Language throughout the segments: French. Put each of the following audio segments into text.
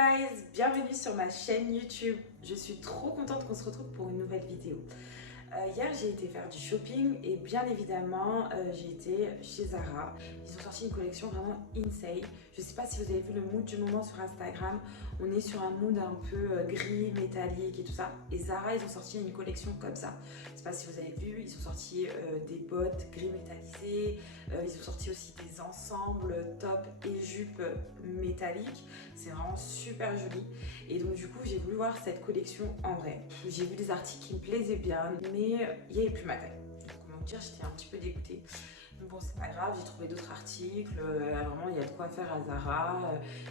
guys, bienvenue sur ma chaîne YouTube. Je suis trop contente qu'on se retrouve pour une nouvelle vidéo. Hier j'ai été faire du shopping et bien évidemment j'ai été chez Zara. Ils ont sorti une collection vraiment insane. Je sais pas si vous avez vu le mood du moment sur Instagram. On est sur un mood un peu gris, métallique et tout ça. Et Zara ils ont sorti une collection comme ça. Je sais pas si vous avez vu, ils ont sorti des bottes gris métallisées. Ils ont sorti aussi des ensembles top et jupes métalliques. C'est vraiment super joli. Et donc du coup j'ai voulu voir cette collection en vrai. J'ai vu des articles qui me plaisaient bien, mais il n'y avait plus ma taille. Donc, comment dire, j'étais un petit peu dégoûtée. Mais bon, c'est pas grave, j'ai trouvé d'autres articles. Vraiment, il y a de quoi faire à Zara.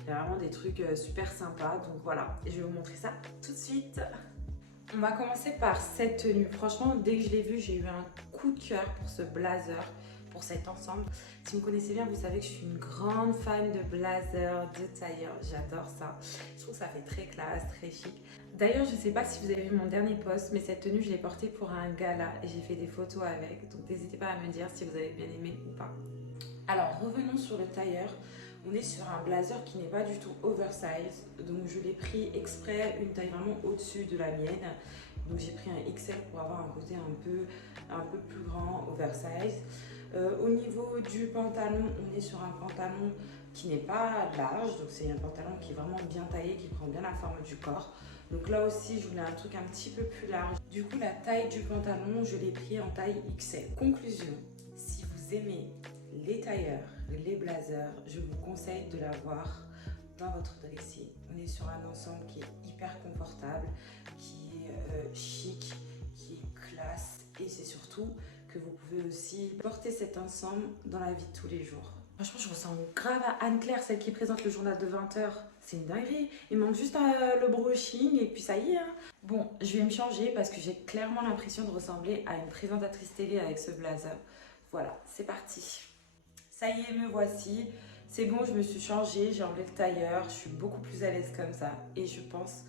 Il y a vraiment des trucs super sympas. Donc voilà, je vais vous montrer ça tout de suite. On va commencer par cette tenue. Franchement, dès que je l'ai vue, j'ai eu un coup de cœur pour ce blazer, pour cet ensemble. Si vous me connaissez bien, vous savez que je suis une grande fan de blazer, de tailleur. J'adore ça. Je trouve que ça fait très classe, très chic. D'ailleurs, je ne sais pas si vous avez vu mon dernier post, mais cette tenue, je l'ai portée pour un gala et j'ai fait des photos avec. Donc n'hésitez pas à me dire si vous avez bien aimé ou pas. Alors, revenons sur le tailleur. On est sur un blazer qui n'est pas du tout oversize. Donc je l'ai pris exprès une taille vraiment au-dessus de la mienne. Donc j'ai pris un XL pour avoir un côté un peu plus grand, oversize. Au niveau du pantalon, on est sur un pantalon qui n'est pas large. Donc c'est un pantalon qui est vraiment bien taillé, qui prend bien la forme du corps. Donc là aussi, je voulais un truc un petit peu plus large. Du coup, la taille du pantalon, je l'ai pris en taille XL. Conclusion, si vous aimez les tailleurs, les blazers, je vous conseille de l'avoir dans votre dressing. On est sur un ensemble qui est hyper confortable, qui est chic, qui est classe et c'est surtout que vous pouvez aussi porter cet ensemble dans la vie de tous les jours. Franchement, je ressemble grave à Anne-Claire, celle qui présente le journal de 20h. C'est une dinguerie. Il manque juste le brushing et puis ça y est. Hein. Bon, je vais me changer parce que j'ai clairement l'impression de ressembler à une présentatrice télé avec ce blazer. Voilà, c'est parti. Ça y est, me voici. C'est bon, je me suis changée, j'ai enlevé le tailleur. Je suis beaucoup plus à l'aise comme ça. Et je pense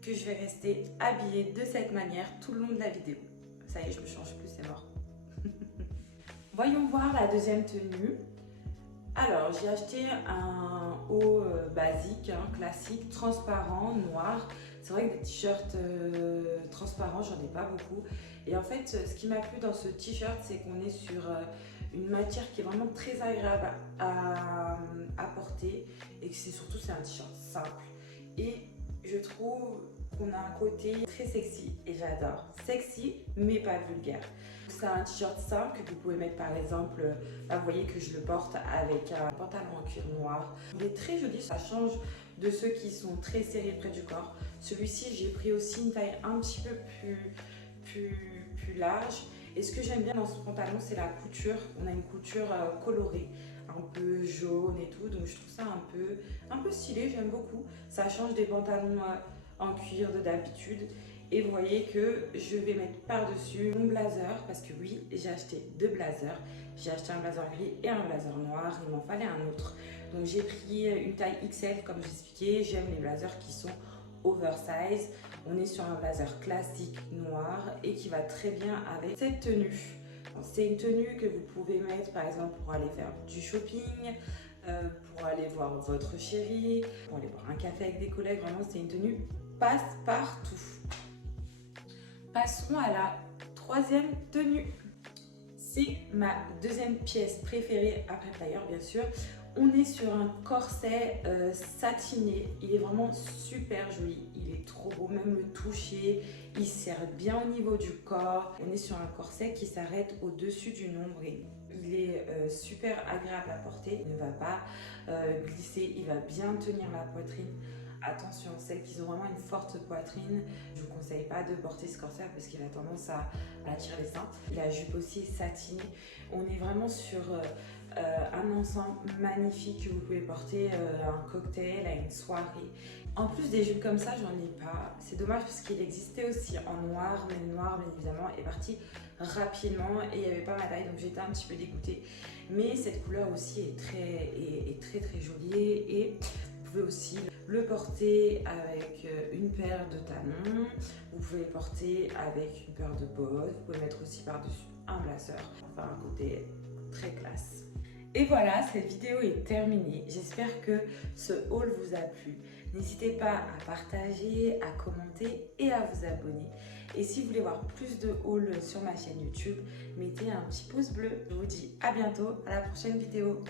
que je vais rester habillée de cette manière tout le long de la vidéo. Ça y est, je me change plus, c'est mort. Voyons voir la deuxième tenue. Alors, j'ai acheté un haut basique, classique, transparent, noir. C'est vrai que des t-shirts transparents, j'en ai pas beaucoup. Et en fait, ce qui m'a plu dans ce t-shirt, c'est qu'on est sur une matière qui est vraiment très agréable à porter. Et que c'est un t-shirt simple. Et je trouve qu'on a un côté très sexy et j'adore. Sexy, mais pas vulgaire. C'est un t-shirt simple que vous pouvez mettre par exemple, là vous voyez que je le porte avec un pantalon en cuir noir. Il est très joli, ça change de ceux qui sont très serrés près du corps. Celui-ci, j'ai pris aussi une taille un petit peu plus large. Et ce que j'aime bien dans ce pantalon, c'est la couture. On a une couture colorée, un peu jaune et tout. Donc je trouve ça un peu stylé, j'aime beaucoup. Ça change des pantalons en cuir de d'habitude. Et vous voyez que je vais mettre par-dessus mon blazer, parce que oui, j'ai acheté deux blazers. J'ai acheté un blazer gris et un blazer noir, il m'en fallait un autre. Donc j'ai pris une taille XL comme j'expliquais, j'aime les blazers qui sont oversize. On est sur un blazer classique noir et qui va très bien avec cette tenue. C'est une tenue que vous pouvez mettre par exemple pour aller faire du shopping, pour aller voir votre chéri, pour aller boire un café avec des collègues. Vraiment, c'est une tenue passe-partout. Passons à la troisième tenue. C'est ma deuxième pièce préférée après le tailleur, bien sûr. On est sur un corset satiné. Il est vraiment super joli. Il est trop beau, même le toucher. Il serre bien au niveau du corps. On est sur un corset qui s'arrête au-dessus du nombril. Il est super agréable à porter. Il ne va pas glisser. Il va bien tenir la poitrine. Attention, celles qui ont vraiment une forte poitrine, je ne vous conseille pas de porter ce corset parce qu'il a tendance à attirer les seins. La jupe aussi est satinée. On est vraiment sur un ensemble magnifique que vous pouvez porter à un cocktail, à une soirée. En plus des jupes comme ça, j'en ai pas. C'est dommage parce qu'il existait aussi en noir, mais le noir, bien évidemment, est parti rapidement et il n'y avait pas ma taille, donc j'étais un petit peu dégoûtée. Mais cette couleur aussi est très jolie et vous pouvez aussi le porter avec une paire de talons, vous pouvez le porter avec une paire de bottes, vous pouvez mettre aussi par-dessus un blazer, enfin un côté très classe. Et voilà, cette vidéo est terminée. J'espère que ce haul vous a plu. N'hésitez pas à partager, à commenter et à vous abonner. Et si vous voulez voir plus de haul sur ma chaîne YouTube, mettez un petit pouce bleu. Je vous dis à bientôt, à la prochaine vidéo.